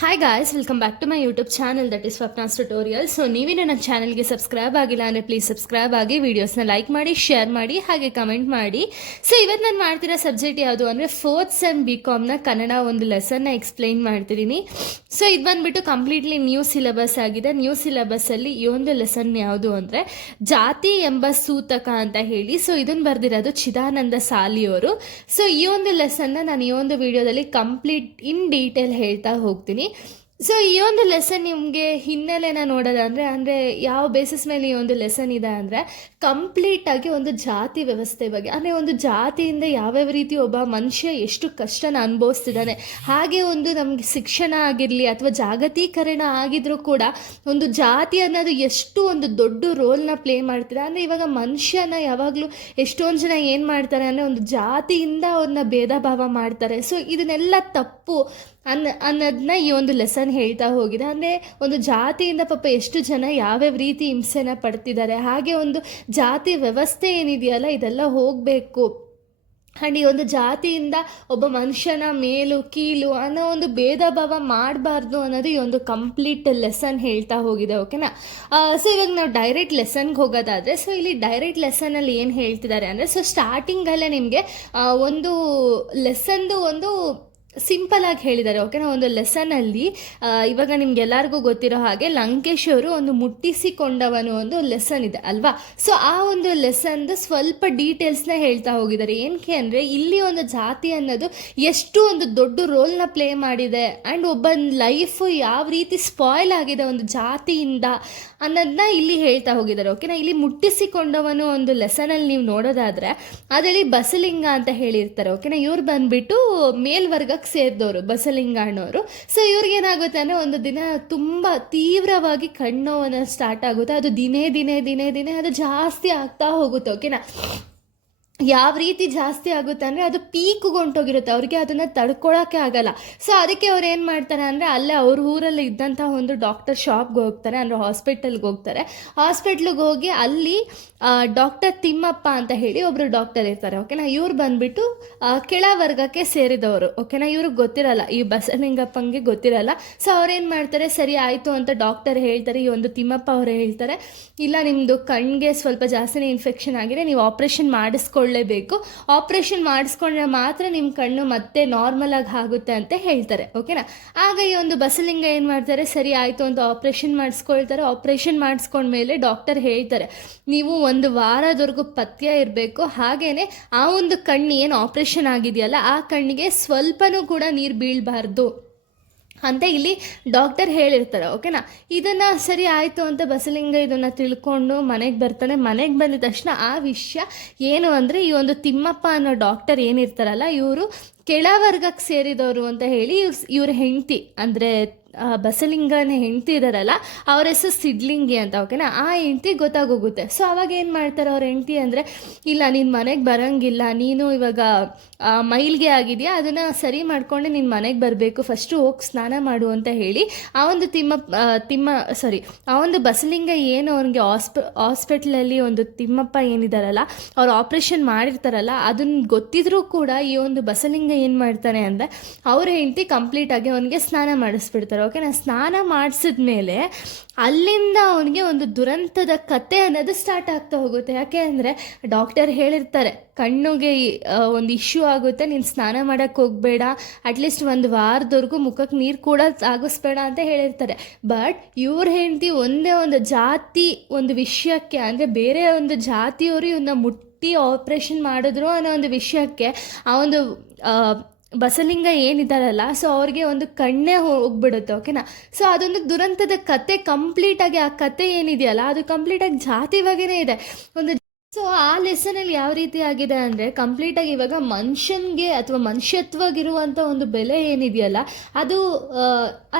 Hi guys, welcome back to my YouTube channel that is Swapna's tutorial. So ನೀವೇನು ನನ್ನ ಚಾನಲ್ಗೆ subscribe ಆಗಿಲ್ಲ ಅಂದರೆ ಪ್ಲೀಸ್ ಸಬ್ಸ್ಕ್ರೈಬ್ ಆಗಿ, ವೀಡಿಯೋಸ್ನ ಲೈಕ್ ಮಾಡಿ, ಶೇರ್ ಮಾಡಿ, ಹಾಗೆ ಕಮೆಂಟ್ ಮಾಡಿ. ಸೊ ಇವತ್ತು ನಾನು ಮಾಡ್ತಿರೋ ಸಬ್ಜೆಕ್ಟ್ ಯಾವುದು ಅಂದರೆ ಫೋರ್ತ್ ಸೆಮ್ BComನ ಕನ್ನಡ ಒಂದು ಲೆಸನ್ನ ಎಕ್ಸ್ಪ್ಲೈನ್ ಮಾಡ್ತಿದ್ದೀನಿ. ಸೊ ಇದು ಬಂದುಬಿಟ್ಟು ಕಂಪ್ಲೀಟ್ಲಿ ನ್ಯೂ ಸಿಲೆಬಸ್ ಆಗಿದೆ. ನ್ಯೂ ಸಿಲೆಬಸ್ಸಲ್ಲಿ ಈ ಒಂದು ಲೆಸನ್ ಯಾವುದು ಅಂದರೆ ಜಾತಿ ಎಂಬ ಸೂತಕ ಅಂತ ಹೇಳಿ. ಸೊ ಇದನ್ನು ಬರೆದಿರೋದು ಚಿದಾನಂದ ಸಾಲಿಯವರು. ಸೊ ಈ ಒಂದು ಲೆಸನ್ನ ನಾನು ಈ ಒಂದು ವಿಡಿಯೋದಲ್ಲಿ ಕಂಪ್ಲೀಟ್ ಇನ್ ಡೀಟೇಲ್ ಹೇಳ್ತಾ ಹೋಗ್ತೀನಿ. ಸೊ ಈ ಒಂದು ಲೆಸನ್ ನಿಮಗೆ ಹಿನ್ನೆಲೆನ ನೋಡೋದಂದರೆ ಯಾವ ಬೇಸಿಸ್ ಮೇಲೆ ಈ ಒಂದು ಲೆಸನ್ ಇದೆ ಅಂದರೆ ಕಂಪ್ಲೀಟಾಗಿ ಒಂದು ಜಾತಿ ವ್ಯವಸ್ಥೆ ಬಗ್ಗೆ, ಅಂದರೆ ಒಂದು ಜಾತಿಯಿಂದ ಯಾವ್ಯಾವ ರೀತಿ ಒಬ್ಬ ಮನುಷ್ಯ ಎಷ್ಟು ಕಷ್ಟನ ಅನುಭವಿಸ್ತಿದ್ದಾನೆ, ಹಾಗೆ ಒಂದು ನಮಗೆ ಶಿಕ್ಷಣ ಆಗಿರಲಿ ಅಥವಾ ಜಾಗತೀಕರಣ ಆಗಿದ್ರೂ ಕೂಡ ಒಂದು ಜಾತಿ ಅನ್ನೋದು ಎಷ್ಟು ಒಂದು ದೊಡ್ಡ ರೋಲ್ನ ಪ್ಲೇ ಮಾಡ್ತಿದೆ. ಅಂದರೆ ಇವಾಗ ಮನುಷ್ಯನ ಯಾವಾಗಲೂ ಎಷ್ಟೊಂದು ಜನ ಏನು ಮಾಡ್ತಾರೆ ಅಂದರೆ ಒಂದು ಜಾತಿಯಿಂದ ಅವ್ರನ್ನ ಭೇದ ಭಾವ ಮಾಡ್ತಾರೆ. ಸೊ ಇದನ್ನೆಲ್ಲ ತಪ್ಪು ಅನ್ನೋದನ್ನ ಈ ಒಂದು ಲೆಸನ್ ಹೇಳ್ತಾ ಹೋಗಿದೆ. ಅಂದರೆ ಒಂದು ಜಾತಿಯಿಂದ ಪಾಪ ಎಷ್ಟು ಜನ ಯಾವ್ಯಾವ ರೀತಿ ಹಿಂಸೆನ ಪಡ್ತಿದ್ದಾರೆ, ಹಾಗೆ ಒಂದು ಜಾತಿ ವ್ಯವಸ್ಥೆ ಏನಿದೆಯಲ್ಲ ಇದೆಲ್ಲ ಹೋಗಬೇಕು. ಆ್ಯಂಡ್ ಈ ಒಂದು ಜಾತಿಯಿಂದ ಒಬ್ಬ ಮನುಷ್ಯನ ಮೇಲು ಕೀಳು ಅನ್ನೋ ಒಂದು ಭೇದ ಭಾವ ಮಾಡಬಾರ್ದು ಅನ್ನೋದು ಈ ಒಂದು ಕಂಪ್ಲೀಟ್ ಲೆಸನ್ ಹೇಳ್ತಾ ಹೋಗಿದೆ. ಓಕೆನಾ? ಸೊ ಇವಾಗ ನಾವು ಡೈರೆಕ್ಟ್ ಲೆಸನ್ಗೆ ಹೋಗೋದಾದರೆ, ಸೊ ಇಲ್ಲಿ ಡೈರೆಕ್ಟ್ ಲೆಸನಲ್ಲಿ ಏನು ಹೇಳ್ತಿದ್ದಾರೆ ಅಂದರೆ, ಸೊ ಸ್ಟಾರ್ಟಿಂಗಲ್ಲೇ ನಿಮಗೆ ಒಂದು ಲೆಸನ್ದು ಒಂದು ಸಿಂಪಲ್ ಆಗಿ ಹೇಳಿದ್ದಾರೆ. ಓಕೆನಾ? ಒಂದು ಲೆಸನಲ್ಲಿ ಇವಾಗ ನಿಮ್ಗೆಲ್ಲರಿಗೂ ಗೊತ್ತಿರೋ ಹಾಗೆ ಲಂಕೇಶ್ ಅವರು ಒಂದು ಮುಟ್ಟಿಸಿಕೊಂಡವನು ಒಂದು ಲೆಸನ್ ಇದೆ ಅಲ್ವಾ? ಸೊ ಆ ಒಂದು ಲೆಸನ್ದು ಸ್ವಲ್ಪ ಡೀಟೇಲ್ಸ್ನ ಹೇಳ್ತಾ ಹೋಗಿದ್ದಾರೆ. ಏನಕ್ಕೆ ಅಂದರೆ ಇಲ್ಲಿ ಒಂದು ಜಾತಿ ಅನ್ನೋದು ಎಷ್ಟು ಒಂದು ದೊಡ್ಡ ರೋಲ್ನ ಪ್ಲೇ ಮಾಡಿದೆ, ಆ್ಯಂಡ್ ಒಬ್ಬ ಲೈಫು ಯಾವ ರೀತಿ ಸ್ಪಾಯ್ಲ್ ಆಗಿದೆ ಒಂದು ಜಾತಿಯಿಂದ ಅನ್ನೋದನ್ನ ಇಲ್ಲಿ ಹೇಳ್ತಾ ಹೋಗಿದ್ದಾರೆ. ಓಕೆನಾ? ಇಲ್ಲಿ ಮುಟ್ಟಿಸಿಕೊಂಡವನು ಒಂದು ಲೆಸನಲ್ಲಿ ನೀವು ನೋಡೋದಾದರೆ ಅದರಲ್ಲಿ ಬಸಲಿಂಗ ಅಂತ ಹೇಳಿರ್ತಾರೆ. ಓಕೆನಾ? ಇವ್ರು ಬಂದುಬಿಟ್ಟು ಮೇಲ್ವರ್ಗ ಸೇರಿದವರು ಬಸಲಿಂಗ ಅಣ್ಣವರು. ಸೊ ಇವ್ರಿಗೇನಾಗುತ್ತೆ ಅಂದರೆ ಒಂದು ದಿನ ತುಂಬ ತೀವ್ರವಾಗಿ ಕಣ್ಣೋವನ್ನು ಸ್ಟಾರ್ಟ್ ಆಗುತ್ತೆ. ಅದು ದಿನೇ ದಿನೇ ದಿನೇ ದಿನೇ ಅದು ಜಾಸ್ತಿ ಆಗ್ತಾ ಹೋಗುತ್ತೆ. ಓಕೆನಾ? ಯಾವ ರೀತಿ ಜಾಸ್ತಿ ಆಗುತ್ತೆ ಅಂದರೆ ಅದು ಪೀಕ್ಗೆ ಹೊಂಟೋಗಿರುತ್ತೆ, ಅವ್ರಿಗೆ ಅದನ್ನು ತಡ್ಕೊಳಕ್ಕೆ ಆಗಲ್ಲ. ಸೊ ಅದಕ್ಕೆ ಅವ್ರು ಏನು ಮಾಡ್ತಾರೆ ಅಂದರೆ ಅಲ್ಲೇ ಅವ್ರ ಊರಲ್ಲಿ ಇದ್ದಂಥ ಒಂದು ಡಾಕ್ಟರ್ ಶಾಪ್ಗೆ ಹೋಗ್ತಾರೆ, ಅಂದರೆ ಹಾಸ್ಪಿಟಲ್ಗೆ ಹೋಗ್ತಾರೆ. ಹಾಸ್ಪಿಟ್ಲಿಗೆ ಹೋಗಿ ಅಲ್ಲಿ ಡಾಕ್ಟರ್ ತಿಮ್ಮಪ್ಪ ಅಂತ ಹೇಳಿ ಒಬ್ಬರು ಡಾಕ್ಟರ್ ಇರ್ತಾರೆ. ಓಕೆನಾ? ಇವ್ರು ಬಂದುಬಿಟ್ಟು ಕೆಳ ವರ್ಗಕ್ಕೆ ಸೇರಿದವರು. ಓಕೆನಾ? ಇವ್ರಿಗೆ ಗೊತ್ತಿರಲ್ಲ, ಈ ಬಸಲಿಂಗಪ್ಪಂಗೆ ಗೊತ್ತಿರಲ್ಲ. ಸೊ ಅವ್ರೇನು ಮಾಡ್ತಾರೆ, ಸರಿ ಆಯಿತು ಅಂತ ಡಾಕ್ಟರ್ ಹೇಳ್ತಾರೆ. ಈ ಒಂದು ತಿಮ್ಮಪ್ಪ ಅವರು ಹೇಳ್ತಾರೆ, ಇಲ್ಲ ನಿಮ್ಮದು ಕಣ್ಣಿಗೆ ಸ್ವಲ್ಪ ಜಾಸ್ತಿನೇ ಇನ್ಫೆಕ್ಷನ್ ಆಗಿದೆ, ನೀವು ಆಪ್ರೇಷನ್ ಮಾಡಿಸ್ಕೊಳ್ಳೇಬೇಕು, ಆಪ್ರೇಷನ್ ಮಾಡಿಸ್ಕೊಂಡ್ರೆ ಮಾತ್ರ ನಿಮ್ಮ ಕಣ್ಣು ಮತ್ತೆ ನಾರ್ಮಲ್ ಆಗಿ ಆಗುತ್ತೆ ಅಂತ ಹೇಳ್ತಾರೆ. ಓಕೆನಾ? ಆಗ ಈ ಒಂದು ಬಸಲಿಂಗ ಏನು ಮಾಡ್ತಾರೆ, ಸರಿ ಆಯಿತು ಅಂತ ಆಪ್ರೇಷನ್ ಮಾಡಿಸ್ಕೊಳ್ತಾರೆ. ಆಪ್ರೇಷನ್ ಮಾಡಿಸ್ಕೊಂಡ್ಮೇಲೆ ಡಾಕ್ಟರ್ ಹೇಳ್ತಾರೆ, ನೀವು ಒಂದು ವಾರದವರೆಗೂ ಪಥ್ಯ ಇರಬೇಕು, ಹಾಗೇನೆ ಆ ಒಂದು ಕಣ್ಣು ಏನು ಆಪ್ರೇಷನ್ ಆಗಿದೆಯಲ್ಲ ಆ ಕಣ್ಣಿಗೆ ಸ್ವಲ್ಪನೂ ಕೂಡ ನೀರು ಬೀಳಬಾರ್ದು ಅಂತ ಇಲ್ಲಿ ಡಾಕ್ಟರ್ ಹೇಳಿರ್ತಾರೆ. ಓಕೆನಾ? ಇದನ್ನು ಸರಿ ಆಯಿತು ಅಂತ ಬಸಲಿಂಗ ಇದನ್ನು ತಿಳ್ಕೊಂಡು ಮನೆಗೆ ಬರ್ತಾನೆ. ಮನೆಗೆ ಬಂದಿದ ತಕ್ಷಣ ಆ ವಿಷಯ ಏನು ಅಂದರೆ ಈ ಒಂದು ತಿಮ್ಮಪ್ಪ ಅನ್ನೋ ಡಾಕ್ಟರ್ ಏನಿರ್ತಾರಲ್ಲ ಇವರು ಕೆಳವರ್ಗಕ್ಕೆ ಸೇರಿದವರು ಅಂತ ಹೇಳಿ ಇವ್ರ ಹೆಂಡತಿ ಅಂದರೆ ಬಸಲಿಂಗನ ಹೆಂಡತಿ ಇದ್ದಾರಲ್ಲ ಅವ್ರ ಹೆಸರು ಸಿಡ್ಲಿಂಗಿ ಅಂತ. ಓಕೆನಾ? ಆ ಹೆಂಡತಿ ಗೊತ್ತಾಗೋಗುತ್ತೆ. ಸೊ ಅವಾಗ ಏನು ಮಾಡ್ತಾರೆ ಅವ್ರ ಹೆಂಡತಿ ಅಂದರೆ, ಇಲ್ಲ ನೀನು ಮನೆಗೆ ಬರೋಂಗಿಲ್ಲ, ನೀನು ಇವಾಗ ಮೈಲ್ಗೆ ಆಗಿದೆಯಾ, ಅದನ್ನು ಸರಿ ಮಾಡಿಕೊಂಡು ನೀನು ಮನೆಗೆ ಬರಬೇಕು, ಫಸ್ಟು ಹೋಗಿ ಸ್ನಾನ ಮಾಡು ಅಂತ ಹೇಳಿ ಆ ಒಂದು ಬಸಲಿಂಗ ಏನು ಅವ್ನಿಗೆ ಹಾಸ್ಪಿಟ್ಲಲ್ಲಿ ಒಂದು ತಿಮ್ಮಪ್ಪ ಏನಿದಾರಲ್ಲ ಅವ್ರು ಆಪ್ರೇಷನ್ ಮಾಡಿರ್ತಾರಲ್ಲ ಅದನ್ನು ಗೊತ್ತಿದ್ರೂ ಕೂಡ ಈ ಒಂದು ಬಸಲಿಂಗ ಏನು ಮಾಡ್ತಾನೆ ಅಂದರೆ ಅವ್ರ ಹೆಂಡತಿ ಕಂಪ್ಲೀಟಾಗಿ ಅವನಿಗೆ ಸ್ನಾನ ಮಾಡಿಸ್ಬಿಡ್ತಾರೆ. ಓಕೆನಾ? ಸ್ನಾನ ಮಾಡಿಸಿದ್ಮೇಲೆ ಅಲ್ಲಿಂದ ಅವನಿಗೆ ಒಂದು ದುರಂತದ ಕತೆ ಅನ್ನೋದು ಸ್ಟಾರ್ಟ್ ಆಗ್ತಾ ಹೋಗುತ್ತೆ. ಯಾಕೆ ಅಂದರೆ ಡಾಕ್ಟರ್ ಹೇಳಿರ್ತಾರೆ, ಕಣ್ಣಿಗೆ ಒಂದು ಇಶ್ಯೂ ಆಗುತ್ತೆ, ನೀನು ಸ್ನಾನ ಮಾಡೋಕ್ಕೆ ಹೋಗಬೇಡ, ಅಟ್ಲೀಸ್ಟ್ ಒಂದು ವಾರದವರೆಗೂ ಮುಖಕ್ಕೆ ನೀರು ಕೂಡ ಆಗಿಸ್ಬೇಡ ಅಂತ ಹೇಳಿರ್ತಾರೆ. ಬಟ್ ಇವ್ರ ಹೆಂಡತಿ ಒಂದೇ ಒಂದು ಜಾತಿ ಒಂದು ವಿಷಯಕ್ಕೆ, ಅಂದರೆ ಬೇರೆ ಒಂದು ಜಾತಿಯವರು ಇವನ್ನ ಮುಟ್ಟಿ ಆಪ್ರೇಷನ್ ಮಾಡಿದ್ರು ಅನ್ನೋ ಒಂದು ವಿಷಯಕ್ಕೆ ಆ ಒಂದು ಬಸಲಿಂಗ ಏನಿದ್ದಾರಲ್ಲ ಸೊ ಅವ್ರಿಗೆ ಒಂದು ಕಣ್ಣೇ ಹೋಗ್ಬಿಡುತ್ತೆ. ಓಕೆನಾ? ಸೊ ಅದೊಂದು ದುರಂತದ ಕತೆ ಕಂಪ್ಲೀಟಾಗಿ, ಆ ಕತೆ ಏನಿದೆಯಲ್ಲ ಅದು ಕಂಪ್ಲೀಟಾಗಿ ಜಾತಿ ಬಗ್ಗೆನೇ ಇದೆ. ಒಂದು ಸೊ ಆ ಲೆಸನಲ್ಲಿ ಯಾವ ರೀತಿ ಆಗಿದೆ ಅಂದರೆ ಕಂಪ್ಲೀಟಾಗಿ ಇವಾಗ ಮನುಷ್ಯನಿಗೆ ಅಥವಾ ಮನುಷ್ಯತ್ವಗಿರುವಂಥ ಒಂದು ಬೆಲೆ ಏನಿದೆಯಲ್ಲ ಅದು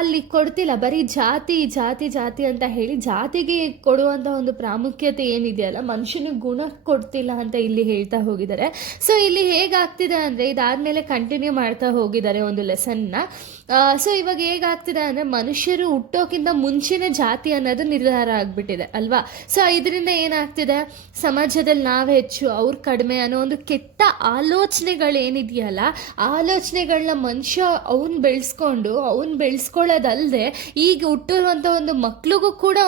ಅಲ್ಲಿ ಕೊಡ್ತಿಲ್ಲ. ಬರೀ ಜಾತಿ ಜಾತಿ ಜಾತಿ ಅಂತ ಹೇಳಿ ಜಾತಿಗೆ ಕೊಡುವಂಥ ಒಂದು ಪ್ರಾಮುಖ್ಯತೆ ಏನಿದೆಯಲ್ಲ ಮನುಷ್ಯನಿಗೆ ಗುಣ ಕೊಡ್ತಿಲ್ಲ ಅಂತ ಇಲ್ಲಿ ಹೇಳ್ತಾ ಹೋಗಿದ್ದಾರೆ. ಸೊ ಇಲ್ಲಿ ಹೇಗಾಗ್ತಿದೆ ಅಂದರೆ ಇದಾದಮೇಲೆ ಕಂಟಿನ್ಯೂ ಮಾಡ್ತಾ ಹೋಗಿದ್ದಾರೆ ಒಂದು ಲೆಸನ್ನ. ಸೊ ಇವಾಗ ಹೇಗಾಗ್ತಿದೆ ಅಂದರೆ ಮನುಷ್ಯರು ಹುಟ್ಟೋಕ್ಕಿಂತ ಮುಂಚೆನೇ ಜಾತಿ ಅನ್ನೋದು ನಿರ್ಧಾರ ಆಗಿಬಿಟ್ಟಿದೆ ಅಲ್ವಾ? ಸೊ ಇದರಿಂದ ಏನಾಗ್ತಿದೆ, ಸಮಾಜ ಸಮಾಜದಲ್ಲಿ ನಾವು ಹೆಚ್ಚು ಅವ್ರು ಕಡಿಮೆ ಅನ್ನೋ ಒಂದು ಕೆಟ್ಟ ಆಲೋಚನೆಗಳೇನಿದೆಯಲ್ಲ, ಆಲೋಚನೆಗಳನ್ನ ಮನುಷ್ಯ ಅವ್ನು ಬೆಳೆಸ್ಕೊಳ್ಳೋದಲ್ಲದೆ ಈಗ ಹುಟ್ಟಿರುವಂಥ ಒಂದು ಮಕ್ಳಿಗೂ ಕೂಡ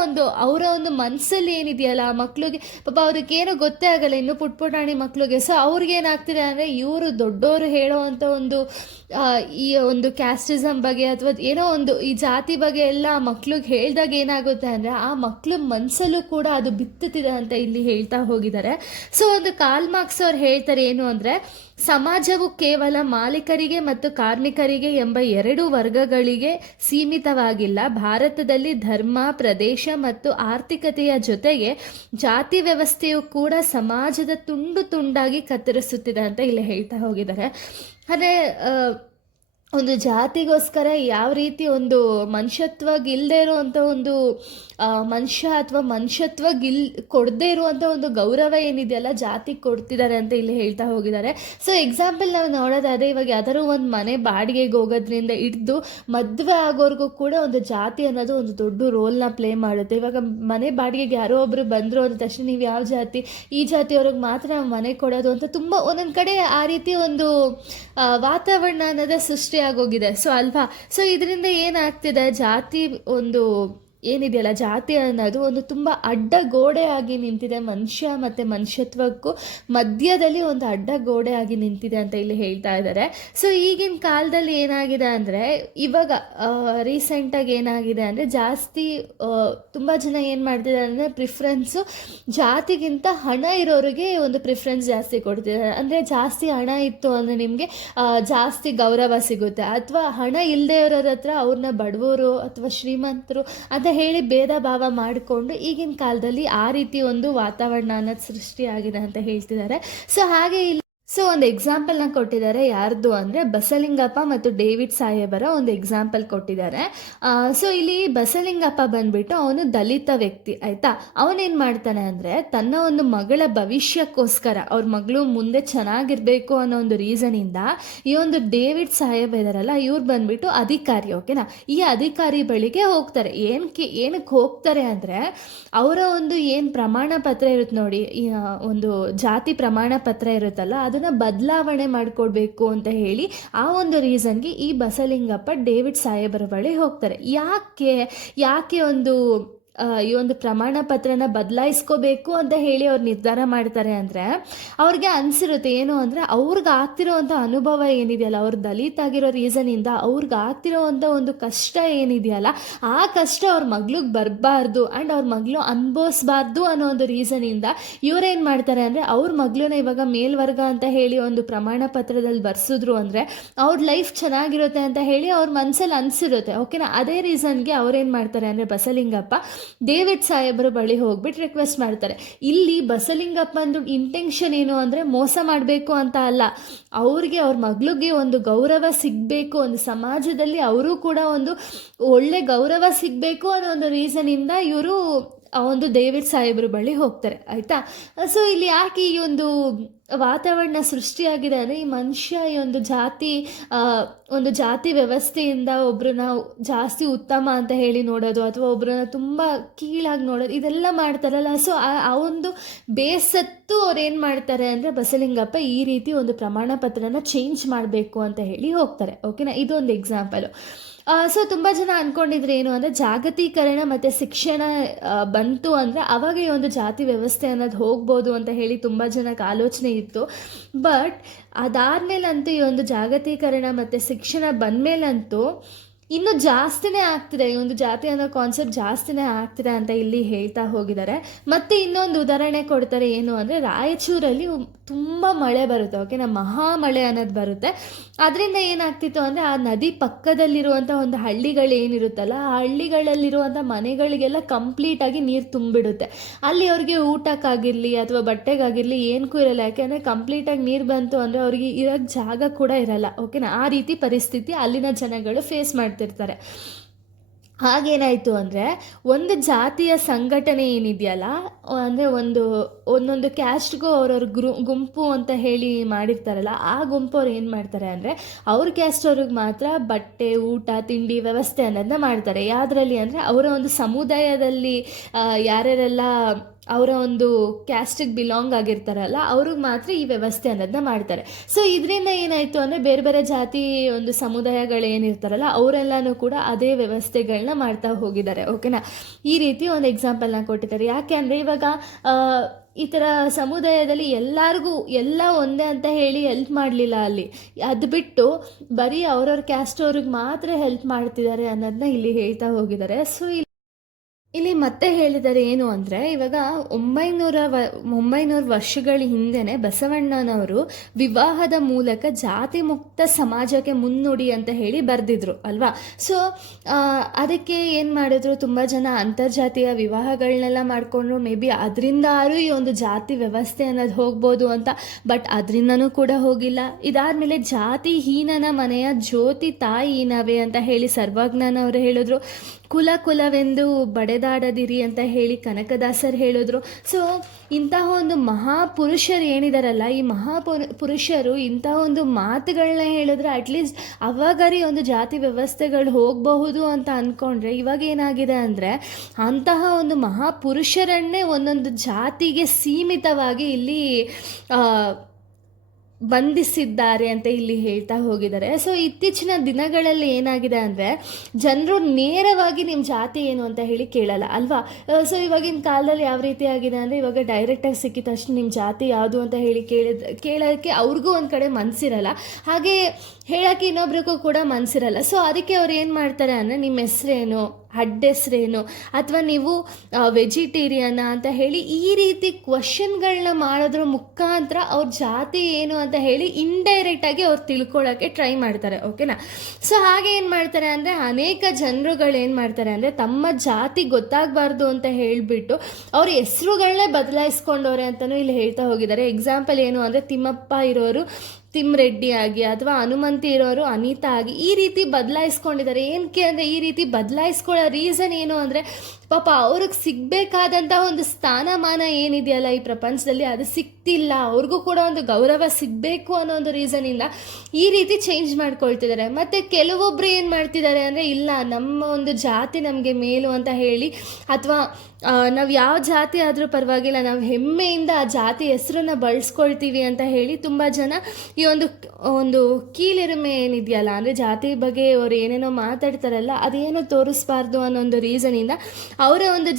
ಅವರ ಒಂದು ಮನಸ್ಸಲ್ಲಿ ಏನಿದೆಯಲ್ಲ, ಆ ಮಕ್ಳಿಗೆ ಪಾಪ ಅವ್ರಿಗೇನೋ ಗೊತ್ತೇ ಆಗಲ್ಲ, ಇನ್ನು ಪುಟ್ಪುಟಾಣಿ ಮಕ್ಳಿಗೆ. ಸೊ ಅವ್ರಿಗೇನಾಗ್ತಿದೆ ಅಂದರೆ ಇವರು ದೊಡ್ಡವರು ಹೇಳೋ ಅಂಥ ಈ ಒಂದು ಕ್ಯಾಸ್ಟಿಸಮ್ ಬಗ್ಗೆ ಅಥವಾ ಏನೋ ಒಂದು ಈ ಜಾತಿ ಬಗ್ಗೆ ಎಲ್ಲ ಮಕ್ಳಿಗೆ ಹೇಳಿದಾಗ ಏನಾಗುತ್ತೆ ಅಂದರೆ ಆ ಮಕ್ಳ ಮನಸ್ಸಲ್ಲೂ ಕೂಡ ಅದು ಬಿತ್ತುತ್ತಿದೆ ಅಂತ ಇಲ್ಲಿ ಹೇಳ್ತಾ ಹೋಗಿದ್ದಾರೆ. ಸೊ ಒಂದು ಕಾರ್ಲ್ ಮಾರ್ಕ್ಸ್ ಅವ್ರು ಹೇಳ್ತಾರೆ ಏನು ಅಂದರೆ, ಸಮಾಜವು ಕೇವಲ ಮಾಲೀಕರಿಗೆ ಮತ್ತು ಕಾರ್ಮಿಕರಿಗೆ ಎಂಬ 2 ವರ್ಗಗಳಿಗೆ ಸೀಮಿತವಾಗಿಲ್ಲ. ಭಾರತದಲ್ಲಿ ಧರ್ಮ, ಪ್ರದೇಶ ಮತ್ತು ಆರ್ಥಿಕತೆಯ ಜೊತೆಗೆ ಜಾತಿ ವ್ಯವಸ್ಥೆಯು ಕೂಡ ಸಮಾಜದ ತುಂಡು ತುಂಡಾಗಿ ಕತ್ತರಿಸುತ್ತಿದೆ ಅಂತ ಇಲ್ಲಿ ಹೇಳ್ತಾ ಹೋಗಿದ್ದಾರೆ. ಅಂದರೆ ಒಂದು ಜಾತಿಗೋಸ್ಕರ ಯಾವ ರೀತಿ ಒಂದು ಮನುಷ್ಯತ್ವಗಿಲ್ಲದೆ ಇರುವಂಥ ಒಂದು ಮನುಷ್ಯ ಅಥವಾ ಕೊಡದೇ ಇರುವಂಥ ಒಂದು ಗೌರವ ಏನಿದೆಯಲ್ಲ ಜಾತಿಗೆ ಕೊಡ್ತಿದ್ದಾರೆ ಅಂತ ಇಲ್ಲಿ ಹೇಳ್ತಾ ಹೋಗಿದ್ದಾರೆ. ಸೊ ಎಕ್ಸಾಂಪಲ್ ನಾವು ನೋಡೋದಾದರೆ, ಇವಾಗ ಯಾವ್ದಾದ್ರು ಒಂದು ಮನೆ ಬಾಡಿಗೆಗೆ ಹೋಗೋದ್ರಿಂದ ಹಿಡಿದು ಮದುವೆ ಆಗೋರ್ಗೂ ಕೂಡ ಒಂದು ಜಾತಿ ಅನ್ನೋದು ಒಂದು ದೊಡ್ಡ ರೋಲ್ನ ಪ್ಲೇ ಮಾಡುತ್ತೆ. ಇವಾಗ ಮನೆ ಬಾಡಿಗೆಗೆ ಯಾರೋ ಒಬ್ಬರು ಬಂದರು ಅಂದ ತಕ್ಷಣ ನೀವು ಯಾವ ಜಾತಿ, ಈ ಜಾತಿಯವ್ರಿಗೆ ಮಾತ್ರ ನಾವು ಮನೆ ಕೊಡೋದು ಅಂತ ತುಂಬ ಒಂದೊಂದು ಕಡೆ ಆ ರೀತಿ ಒಂದು ವಾತಾವರಣ ಅನ್ನೋದೇ ಸೃಷ್ಟಿಯಾಗೋಗಿದೆ. ಸೊ ಅಲ್ವಾ, ಸೊ ಇದರಿಂದ ಏನಾಗ್ತಿದೆ, ಜಾತಿ ಒಂದು ಏನಿದೆಯಲ್ಲ, ಜಾತಿ ಅನ್ನೋದು ಒಂದು ತುಂಬ ಅಡ್ಡ ಗೋಡೆಯಾಗಿ ನಿಂತಿದೆ ಮನುಷ್ಯ ಮತ್ತು ಮನುಷ್ಯತ್ವಕ್ಕೂ ಮಧ್ಯದಲ್ಲಿ ಒಂದು ಅಡ್ಡ ಗೋಡೆಯಾಗಿ ನಿಂತಿದೆ ಅಂತ ಇಲ್ಲಿ ಹೇಳ್ತಾ ಇದ್ದಾರೆ. ಸೊ ಈಗಿನ ಕಾಲದಲ್ಲಿ ಏನಾಗಿದೆ ಅಂದರೆ, ಇವಾಗ ರೀಸೆಂಟಾಗಿ ಏನಾಗಿದೆ ಅಂದರೆ, ಜಾಸ್ತಿ ತುಂಬ ಜನ ಏನು ಮಾಡ್ತಿದ್ದಾರೆ ಅಂದರೆ ಪ್ರಿಫ್ರೆನ್ಸು ಜಾತಿಗಿಂತ ಹಣ ಇರೋರಿಗೆ ಒಂದು ಪ್ರಿಫ್ರೆನ್ಸ್ ಜಾಸ್ತಿ ಕೊಡ್ತಿದ್ದಾರೆ. ಅಂದರೆ ಜಾಸ್ತಿ ಹಣ ಇತ್ತು ಅಂದರೆ ನಿಮಗೆ ಜಾಸ್ತಿ ಗೌರವ ಸಿಗುತ್ತೆ, ಅಥವಾ ಹಣ ಇಲ್ಲದೆ ಇರೋರ ಹತ್ರ ಅವ್ರನ್ನ ಬಡವರು ಅಥವಾ ಶ್ರೀಮಂತರು ಅಂತ ಹೇಳಿ ಭೇದ ಭಾವ ಮಾಡಿಕೊಂಡು ಈಗಿನ ಕಾಲದಲ್ಲಿ ಆ ರೀತಿ ಒಂದು ವಾತಾವರಣ ಅನ್ನೋದು ಸೃಷ್ಟಿಯಾಗಿದೆ ಅಂತ ಹೇಳ್ತಿದ್ದಾರೆ. ಸೊ ಹಾಗೆ ಸೊ ಒಂದು ಎಕ್ಸಾಂಪಲ್ನ ಕೊಟ್ಟಿದ್ದಾರೆ, ಯಾರ್ದು ಅಂದರೆ ಬಸಲಿಂಗಪ್ಪ ಮತ್ತು ಡೇವಿಡ್ ಸಾಹೇಬರ ಒಂದು ಎಕ್ಸಾಂಪಲ್ ಕೊಟ್ಟಿದ್ದಾರೆ. ಸೊ ಇಲ್ಲಿ ಬಸಲಿಂಗಪ್ಪ ಬಂದ್ಬಿಟ್ಟು ಅವನು ದಲಿತ ವ್ಯಕ್ತಿ, ಆಯಿತಾ. ಅವನೇನು ಮಾಡ್ತಾನೆ ಅಂದರೆ ತನ್ನ ಒಂದು ಮಗಳ ಭವಿಷ್ಯಕ್ಕೋಸ್ಕರ, ಅವ್ರ ಮಗಳು ಮುಂದೆ ಚೆನ್ನಾಗಿರಬೇಕು ಅನ್ನೋ ಒಂದು ರೀಸನಿಂದ ಈ ಒಂದು ಡೇವಿಡ್ ಸಾಹೇಬ್ ಇದಾರಲ್ಲ, ಇವ್ರು ಬಂದ್ಬಿಟ್ಟು ಅಧಿಕಾರಿ, ಓಕೆನಾ. ಈ ಅಧಿಕಾರಿ ಬಳಿಗೆ ಹೋಗ್ತಾರೆ. ಏನಕ್ಕೆ ಹೋಗ್ತಾರೆ ಅಂದರೆ, ಅವರ ಒಂದು ಏನು ಪ್ರಮಾಣ ಪತ್ರ ಇರುತ್ತೆ ನೋಡಿ, ಒಂದು ಜಾತಿ ಪ್ರಮಾಣ ಪತ್ರ ಇರುತ್ತಲ್ಲ, ಅದನ್ನು ಬದಲಾವಣೆ ಮಾಡಿಕೊಡ್ಬೇಕು ಅಂತ ಹೇಳಿ ಆ ಒಂದು ರೀಸನ್ಗೆ ಈ ಬಸಲಿಂಗಪ್ಪ ಡೇವಿಡ್ ಸಾಹೇಬರ ಬಳಿ ಹೋಗ್ತಾರೆ. ಯಾಕೆ ಈ ಒಂದು ಪ್ರಮಾಣ ಪತ್ರನ ಬದಲಾಯಿಸ್ಕೋಬೇಕು ಅಂತ ಹೇಳಿ ಅವ್ರು ನಿರ್ಧಾರ ಮಾಡ್ತಾರೆ ಅಂದರೆ, ಅವ್ರಿಗೆ ಅನಿಸಿರುತ್ತೆ ಏನು ಅಂದರೆ, ಅವ್ರಿಗೆ ಆಗ್ತಿರೋವಂಥ ಅನುಭವ ಏನಿದೆಯಲ್ಲ, ಅವ್ರು ದಲಿತ ಆಗಿರೋ ರೀಸನಿಂದ ಅವ್ರಿಗೆ ಆಗ್ತಿರೋವಂಥ ಒಂದು ಕಷ್ಟ ಏನಿದೆಯಲ್ಲ, ಆ ಕಷ್ಟ ಅವ್ರ ಮಗ್ಳಿಗೆ ಬರಬಾರ್ದು ಆ್ಯಂಡ್ ಅವ್ರ ಮಗಳು ಅನುಭವಿಸ್ಬಾರ್ದು ಅನ್ನೋ ಒಂದು ರೀಸನಿಂದ ಇವರೇನು ಮಾಡ್ತಾರೆ ಅಂದರೆ, ಅವ್ರ ಮಗಳನ್ನ ಇವಾಗ ಮೇಲ್ವರ್ಗ ಅಂತ ಹೇಳಿ ಒಂದು ಪ್ರಮಾಣ ಪತ್ರದಲ್ಲಿ ಬರ್ಸಿದ್ರು ಅಂದರೆ ಅವ್ರ ಲೈಫ್ ಚೆನ್ನಾಗಿರುತ್ತೆ ಅಂತ ಹೇಳಿ ಅವ್ರ ಮನಸ್ಸಲ್ಲಿ ಅನಿಸಿರುತ್ತೆ, ಓಕೆನಾ. ಅದೇ ರೀಸನ್ಗೆ ಅವ್ರೇನು ಮಾಡ್ತಾರೆ ಅಂದರೆ ಬಸಲಿಂಗಪ್ಪ ಡೇವಿಡ್ ಸಾಹೇಬರ ಬಳಿ ಹೋಗ್ಬಿಟ್ಟು ರಿಕ್ವೆಸ್ಟ್ ಮಾಡ್ತಾರೆ. ಇಲ್ಲಿ ಬಸಲಿಂಗಪ್ಪಂದು ಇಂಟೆನ್ಷನ್ ಏನು ಅಂದರೆ ಮೋಸ ಮಾಡಬೇಕು ಅಂತ ಅಲ್ಲ, ಅವ್ರಿಗೆ ಅವ್ರ ಮಗಳಿಗೆ ಒಂದು ಗೌರವ ಸಿಗಬೇಕು, ಒಂದು ಸಮಾಜದಲ್ಲಿ ಅವರು ಕೂಡ ಒಂದು ಒಳ್ಳೆ ಗೌರವ ಸಿಗಬೇಕು ಅನ್ನೋ ಒಂದು ರೀಸನಿಂದ ಇವರು ಆ ಒಂದು ಡೇವಿಡ್ ಸಾಹೇಬ್ರ ಬಳಿ ಹೋಗ್ತಾರೆ, ಆಯಿತಾ. ಸೊ ಇಲ್ಲಿ ಯಾಕೆ ಈ ಒಂದು ವಾತಾವರಣ ಸೃಷ್ಟಿಯಾಗಿದೆ ಅಂದರೆ, ಈ ಮನುಷ್ಯ ಈ ಒಂದು ಜಾತಿ ವ್ಯವಸ್ಥೆಯಿಂದ ಒಬ್ಬರನ್ನ ಜಾಸ್ತಿ ಉತ್ತಮ ಅಂತ ಹೇಳಿ ನೋಡೋದು ಅಥವಾ ಒಬ್ಬರನ್ನ ತುಂಬ ಕೀಳಾಗಿ ನೋಡೋದು, ಇದೆಲ್ಲ ಮಾಡ್ತಾರಲ್ಲ. ಸೊ ಆ ಒಂದು ಬೇಸತ್ತು ಅವ್ರು ಏನು ಮಾಡ್ತಾರೆ ಅಂದರೆ ಬಸಲಿಂಗಪ್ಪ ಈ ರೀತಿ ಒಂದು ಪ್ರಮಾಣ ಪತ್ರನ ಚೇಂಜ್ ಮಾಡಬೇಕು ಅಂತ ಹೇಳಿ ಹೋಗ್ತಾರೆ, ಓಕೆನಾ. ಇದೊಂದು ಎಕ್ಸಾಂಪಲು. ಸೊ ತುಂಬ ಜನ ಅಂದ್ಕೊಂಡಿದ್ರೆ ಏನು ಅಂದರೆ, ಜಾಗತೀಕರಣ ಮತ್ತು ಶಿಕ್ಷಣ ಬಂತು ಅಂದರೆ ಆವಾಗ ಈ ಒಂದು ಜಾತಿ ವ್ಯವಸ್ಥೆ ಅನ್ನೋದು ಹೋಗ್ಬೋದು ಅಂತ ಹೇಳಿ ತುಂಬ ಜನಕ್ಕೆ ಆಲೋಚನೆ ಇತ್ತು. ಬಟ್ ಅದಾದಮೇಲಂತೂ ಈ ಒಂದು ಜಾಗತೀಕರಣ ಮತ್ತು ಶಿಕ್ಷಣ ಬಂದಮೇಲಂತೂ ಇನ್ನೂ ಜಾಸ್ತಿನೇ ಆಗ್ತಿದೆ, ಈ ಒಂದು ಜಾತಿ ಅನ್ನೋ ಕಾನ್ಸೆಪ್ಟ್ ಜಾಸ್ತಿನೇ ಆಗ್ತಿದೆ ಅಂತ ಇಲ್ಲಿ ಹೇಳ್ತಾ ಹೋಗಿದ್ದಾರೆ. ಮತ್ತು ಇನ್ನೊಂದು ಉದಾಹರಣೆ ಕೊಡ್ತಾರೆ, ಏನು ಅಂದರೆ ರಾಯಚೂರಲ್ಲಿ ತುಂಬ ಮಳೆ ಬರುತ್ತೆ, ಓಕೆನಾ, ಮಹಾ ಮಳೆ ಅನ್ನೋದು ಬರುತ್ತೆ. ಅದರಿಂದ ಏನಾಗ್ತಿತ್ತು ಅಂದರೆ ಆ ನದಿ ಪಕ್ಕದಲ್ಲಿರುವಂಥ ಒಂದು ಹಳ್ಳಿಗಳೇನಿರುತ್ತಲ್ಲ, ಆ ಹಳ್ಳಿಗಳಲ್ಲಿರುವಂಥ ಮನೆಗಳಿಗೆಲ್ಲ ಕಂಪ್ಲೀಟಾಗಿ ನೀರು ತುಂಬಿಡುತ್ತೆ. ಅಲ್ಲಿ ಅವ್ರಿಗೆ ಊಟಕ್ಕಾಗಿರಲಿ ಅಥವಾ ಬಟ್ಟೆಗಾಗಿರಲಿ ಏನಕ್ಕೂ ಇರಲ್ಲ, ಯಾಕೆಂದರೆ ಕಂಪ್ಲೀಟಾಗಿ ನೀರು ಬಂತು ಅಂದರೆ ಅವ್ರಿಗೆ ಇರೋಕ್ಕೆ ಜಾಗ ಕೂಡ ಇರಲ್ಲ, ಓಕೆನಾ. ಆ ರೀತಿ ಪರಿಸ್ಥಿತಿ ಅಲ್ಲಿನ ಜನಗಳು ಫೇಸ್ ಮಾಡ್ತಿರ್ತಾರೆ. ಹಾಗೇನಾಯಿತು ಅಂದರೆ ಒಂದು ಜಾತಿಯ ಸಂಘಟನೆ ಏನಿದೆಯಲ್ಲ, ಅಂದರೆ ಒಂದೊಂದು ಕ್ಯಾಸ್ಟ್ಗೂ ಅವ್ರವ್ರ ಗುಂಪು ಅಂತ ಹೇಳಿ ಮಾಡಿರ್ತಾರಲ್ಲ, ಆ ಗುಂಪು ಅವ್ರು ಏನು ಮಾಡ್ತಾರೆ ಅಂದರೆ ಅವ್ರ ಕ್ಯಾಸ್ಟ್ ಅವ್ರಿಗೆ ಮಾತ್ರ ಬಟ್ಟೆ, ಊಟ, ತಿಂಡಿ ವ್ಯವಸ್ಥೆ ಅನ್ನೋದನ್ನ ಮಾಡ್ತಾರೆ. ಯಾವುದರಲ್ಲಿ ಅಂದರೆ ಅವರ ಒಂದು ಸಮುದಾಯದಲ್ಲಿ ಯಾರ್ಯಾರೆಲ್ಲ ಅವರ ಒಂದು ಕ್ಯಾಸ್ಟಿಗೆ ಬಿಲಾಂಗ್ ಆಗಿರ್ತಾರಲ್ಲ ಅವ್ರಿಗೆ ಮಾತ್ರ ಈ ವ್ಯವಸ್ಥೆ ಅನ್ನೋದನ್ನ ಮಾಡ್ತಾರೆ. ಸೊ ಇದರಿಂದ ಏನಾಯಿತು ಅಂದರೆ ಬೇರೆ ಬೇರೆ ಜಾತಿ ಒಂದು ಸಮುದಾಯಗಳೇನಿರ್ತಾರಲ್ಲ ಅವರೆಲ್ಲನೂ ಕೂಡ ಅದೇ ವ್ಯವಸ್ಥೆಗಳನ್ನ ಮಾಡ್ತಾ ಹೋಗಿದ್ದಾರೆ. ಓಕೆನಾ, ಈ ರೀತಿ ಒಂದು ಎಕ್ಸಾಂಪಲ್ನ ಕೊಟ್ಟಿದ್ದಾರೆ. ಯಾಕೆ ಅಂದರೆ ಇವಾಗ ಈ ಥರ ಸಮುದಾಯದಲ್ಲಿ ಎಲ್ಲರಿಗೂ ಎಲ್ಲ ಒಂದೇ ಅಂತ ಹೇಳಿ ಹೆಲ್ಪ್ ಮಾಡಲಿಲ್ಲ ಅಲ್ಲಿ. ಅದು ಬಿಟ್ಟು ಬರೀ ಅವ್ರವ್ರ ಕ್ಯಾಸ್ಟ್ ಅವ್ರಿಗೆ ಮಾತ್ರ ಹೆಲ್ಪ್ ಮಾಡ್ತಿದ್ದಾರೆ ಅನ್ನೋದನ್ನ ಇಲ್ಲಿ ಹೇಳ್ತಾ ಹೋಗಿದ್ದಾರೆ. ಸೊ ಇಲ್ಲಿ ಮತ್ತೆ ಹೇಳಿದ್ದಾರೆ ಏನು ಅಂದರೆ, ಇವಾಗ 900 ವರ್ಷಗಳ ಹಿಂದೆನೇ ಬಸವಣ್ಣನವರು ವಿವಾಹದ ಮೂಲಕ ಜಾತಿ ಮುಕ್ತ ಸಮಾಜಕ್ಕೆ ಮುನ್ನುಡಿ ಅಂತ ಹೇಳಿ ಬರೆದಿದ್ರು ಅಲ್ವಾ. ಸೊ ಅದಕ್ಕೆ ಏನು ಮಾಡಿದ್ರು, ತುಂಬ ಜನ ಅಂತರ್ಜಾತೀಯ ವಿವಾಹಗಳನ್ನೆಲ್ಲ ಮಾಡಿಕೊಂಡ್ರು. ಮೇ ಬಿ ಅದರಿಂದಾರು ಈ ಒಂದು ಜಾತಿ ವ್ಯವಸ್ಥೆ ಅನ್ನೋದು ಹೋಗ್ಬೋದು ಅಂತ. ಬಟ್ ಅದರಿಂದನೂ ಕೂಡ ಹೋಗಿಲ್ಲ. ಇದಾದಮೇಲೆ ಜಾತಿ ಹೀನನ ಮನೆಯ ಜ್ಯೋತಿ ತಾಯಿನವೇ ಅಂತ ಹೇಳಿ ಸರ್ವಜ್ಞನವರು ಹೇಳಿದ್ರು. ಕುಲವೆಂದು ಬಡೆದಾಡದಿರಿ ಅಂತ ಹೇಳಿ ಕನಕದಾಸರು ಹೇಳಿದ್ರು. ಸೊ ಇಂತಹ ಒಂದು ಮಹಾಪುರುಷರು ಏನಿದಾರಲ್ಲ, ಈ ಮಹಾಪುರುಷರು ಇಂತಹ ಒಂದು ಮಾತುಗಳನ್ನ ಹೇಳಿದ್ರೆ ಅಟ್ಲೀಸ್ಟ್ ಅವಾಗರಿ ಒಂದು ಜಾತಿ ವ್ಯವಸ್ಥೆಗಳು ಹೋಗಬಹುದು ಅಂತ ಅಂದ್ಕೊಂಡ್ರೆ, ಇವಾಗ ಏನಾಗಿದೆ ಅಂದರೆ ಅಂತಹ ಒಂದು ಮಹಾಪುರುಷರನ್ನೇ ಒಂದೊಂದು ಜಾತಿಗೆ ಸೀಮಿತವಾಗಿ ಇಲ್ಲಿ ಬಂಧಿಸಿದ್ದಾರೆ ಅಂತ ಇಲ್ಲಿ ಹೇಳ್ತಾ ಹೋಗಿದ್ದಾರೆ. ಸೊ ಇತ್ತೀಚಿನ ದಿನಗಳಲ್ಲಿ ಏನಾಗಿದೆ ಅಂದರೆ ಜನರು ನೇರವಾಗಿ ನಿಮ್ಮ ಜಾತಿ ಏನು ಅಂತ ಹೇಳಿ ಕೇಳಲ್ಲ ಅಲ್ವಾ. ಸೊ ಇವಾಗಿನ ಕಾಲದಲ್ಲಿ ಯಾವ ರೀತಿ ಆಗಿದೆ ಅಂದರೆ, ಇವಾಗ ಡೈರೆಕ್ಟಾಗಿ ಸಿಕ್ಕಿದ ತಕ್ಷಣ ನಿಮ್ಮ ಜಾತಿ ಯಾವುದು ಅಂತ ಹೇಳಿ ಕೇಳೋಕ್ಕೆ ಅವ್ರಿಗೂ ಒಂದು ಕಡೆ ಮನಸ್ಸಿರಲ್ಲ, ಹಾಗೆ ಹೇಳೋಕ್ಕೆ ಇನ್ನೊಬ್ರಿಗೂ ಕೂಡ ಮನಸ್ಸಿರಲ್ಲ. ಸೊ ಅದಕ್ಕೆ ಅವ್ರು ಏನು ಮಾಡ್ತಾರೆ ಅಂದರೆ, ನಿಮ್ಮ ಹೆಸರೇನು, ಹೆಸರೇನು, ಅಥವಾ ನೀವು ವೆಜಿಟೇರಿಯನ್ ಅಂತ ಹೇಳಿ ಈ ರೀತಿ ಕ್ವಶನ್ಗಳನ್ನ ಮಾಡೋದ್ರ ಮುಖಾಂತರ ಅವ್ರ ಜಾತಿ ಏನು ಅಂತ ಹೇಳಿ ಇಂಡೈರೆಕ್ಟಾಗಿ ಅವ್ರು ತಿಳ್ಕೊಳ್ಳೋಕ್ಕೆ ಟ್ರೈ ಮಾಡ್ತಾರೆ. ಓಕೆನಾ. ಸೊ ಹಾಗೆ ಏನು ಮಾಡ್ತಾರೆ ಅಂದರೆ, ಅನೇಕ ಜನರುಗಳು ಏನು ಮಾಡ್ತಾರೆ ಅಂದರೆ ತಮ್ಮ ಜಾತಿ ಗೊತ್ತಾಗಬಾರ್ದು ಅಂತ ಹೇಳಿಬಿಟ್ಟು ಅವ್ರ ಹೆಸರುಗಳನ್ನೇ ಬದಲಾಯಿಸ್ಕೊಂಡವ್ರೆ ಅಂತಲೂ ಇಲ್ಲಿ ಹೇಳ್ತಾ ಹೋಗಿದ್ದಾರೆ. ಎಕ್ಸಾಂಪಲ್ ಏನು ಅಂದರೆ, ತಿಮ್ಮಪ್ಪ ಇರೋರು ತಿಮ್ರೆಡ್ಡಿ ಆಗಿ, ಅಥವಾ ಹನುಮಂತಿ ಇರೋರು ಅನಿತಾ ಆಗಿ ಈ ರೀತಿ ಬದಲಾಯಿಸ್ಕೊಂಡಿದ್ದಾರೆ. ಏನಕ್ಕೆ ಅಂದರೆ, ಈ ರೀತಿ ಬದಲಾಯಿಸ್ಕೊಳ್ಳೋ ರೀಸನ್ ಏನು ಅಂದರೆ, ಪಾಪ ಅವ್ರಿಗೆ ಸಿಗಬೇಕಾದಂಥ ಒಂದು ಸ್ಥಾನಮಾನ ಏನಿದೆಯಲ್ಲ ಈ ಪ್ರಪಂಚದಲ್ಲಿ ಅದು ಸಿಗ್ತಿಲ್ಲ, ಅವ್ರಿಗೂ ಕೂಡ ಒಂದು ಗೌರವ ಸಿಗಬೇಕು ಅನ್ನೋ ಒಂದು ರೀಸನಿಂದ ಈ ರೀತಿ ಚೇಂಜ್ ಮಾಡ್ಕೊಳ್ತಿದ್ದಾರೆ. ಮತ್ತು ಕೆಲವೊಬ್ಬರು ಏನು ಮಾಡ್ತಿದ್ದಾರೆ ಅಂದರೆ, ಇಲ್ಲ ನಮ್ಮ ಒಂದು ಜಾತಿ ನಮಗೆ ಮೇಲು ಅಂತ ಹೇಳಿ, ಅಥವಾ ನಾವು ಯಾವ ಜಾತಿ ಆದರೂ ಪರವಾಗಿಲ್ಲ, ನಾವು ಹೆಮ್ಮೆಯಿಂದ ಆ ಜಾತಿ ಹೆಸರನ್ನ ಬಳಸ್ಕೊಳ್ತೀವಿ ಅಂತ ಹೇಳಿ ತುಂಬ ಜನ ಈ ಒಂದು ಕೀಳಿರಿಮೆ ಏನಿದೆಯಲ್ಲ, ಅಂದರೆ ಜಾತಿ ಬಗ್ಗೆ ಅವ್ರು ಏನೇನೋ ಮಾತಾಡ್ತಾರಲ್ಲ ಅದೇನೋ ತೋರಿಸ್ಬಾರ್ದು ಅನ್ನೋ ಒಂದು ರೀಸನಿಂದ ಅವರ ಒಂದು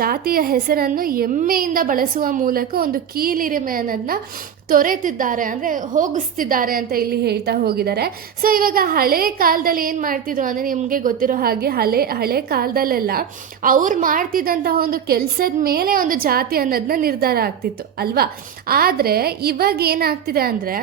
ಜಾತಿಯ ಹೆಸರನ್ನು ಹೆಮ್ಮೆಯಿಂದ ಬಳಸುವ ಮೂಲಕ ಒಂದು ಕೀಳಿರಿಮೆ ಅನ್ನೋದನ್ನ ತೊರೆತಿದ್ದಾರೆ, ಅಂದರೆ ಹೋಗಿಸ್ತಿದ್ದಾರೆ ಅಂತ ಇಲ್ಲಿ ಹೇಳ್ತಾ ಹೋಗಿದ್ದಾರೆ. ಸೊ ಇವಾಗ ಹಳೆ ಕಾಲದಲ್ಲಿ ಏನು ಮಾಡ್ತಿದ್ರು ಅಂದರೆ, ನಿಮಗೆ ಗೊತ್ತಿರೋ ಹಾಗೆ ಹಳೆ ಕಾಲದಲ್ಲೆಲ್ಲ ಅವ್ರು ಮಾಡ್ತಿದ್ದಂತಹ ಒಂದು ಕೆಲಸದ ಮೇಲೆ ಒಂದು ಜಾತಿ ಅನ್ನೋದನ್ನ ನಿರ್ಧಾರ ಆಗ್ತಿತ್ತು ಅಲ್ವಾ. ಆದರೆ ಇವಾಗ ಏನಾಗ್ತಿದೆ ಅಂದರೆ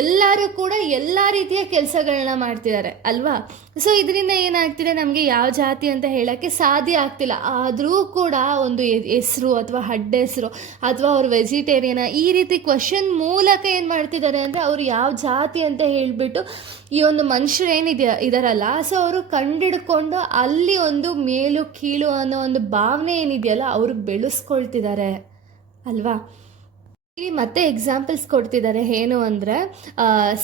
ಎಲ್ಲರೂ ಕೂಡ ಎಲ್ಲ ರೀತಿಯ ಕೆಲಸಗಳನ್ನ ಮಾಡ್ತಿದ್ದಾರೆ ಅಲ್ವಾ. ಸೊ ಇದರಿಂದ ಏನಾಗ್ತಿದೆ, ನಮಗೆ ಯಾವ ಜಾತಿ ಅಂತ ಹೇಳೋಕ್ಕೆ ಸಾಧ್ಯ ಆಗ್ತಿಲ್ಲ. ಆದರೂ ಕೂಡ ಒಂದು ಹೆಸರು ಅಥವಾ ಹೆಸರು ಅಥವಾ ಅವ್ರು ವೆಜಿಟೇರಿಯನ ಈ ರೀತಿ ಕ್ವಶನ್ ಮೂಲಕ ಏನು ಮಾಡ್ತಿದ್ದಾರೆ ಅಂದರೆ, ಅವರು ಯಾವ ಜಾತಿ ಅಂತ ಹೇಳಿಬಿಟ್ಟು ಈ ಒಂದು ಮನುಷ್ಯರು ಇದಾರಲ್ಲ, ಸೊ ಅವರು ಕಂಡಿಡ್ಕೊಂಡು ಅಲ್ಲಿ ಒಂದು ಮೇಲು ಕೀಳು ಅನ್ನೋ ಒಂದು ಭಾವನೆ ಏನಿದೆಯಲ್ಲ ಅವರು ಬೆಳೆಸ್ಕೊಳ್ತಿದ್ದಾರೆ ಅಲ್ವಾ. ಇಲ್ಲಿ ಮತ್ತೆ ಎಕ್ಸಾಂಪಲ್ಸ್ ಕೊಡ್ತಿದ್ದಾರೆ. ಏನು ಅಂದರೆ,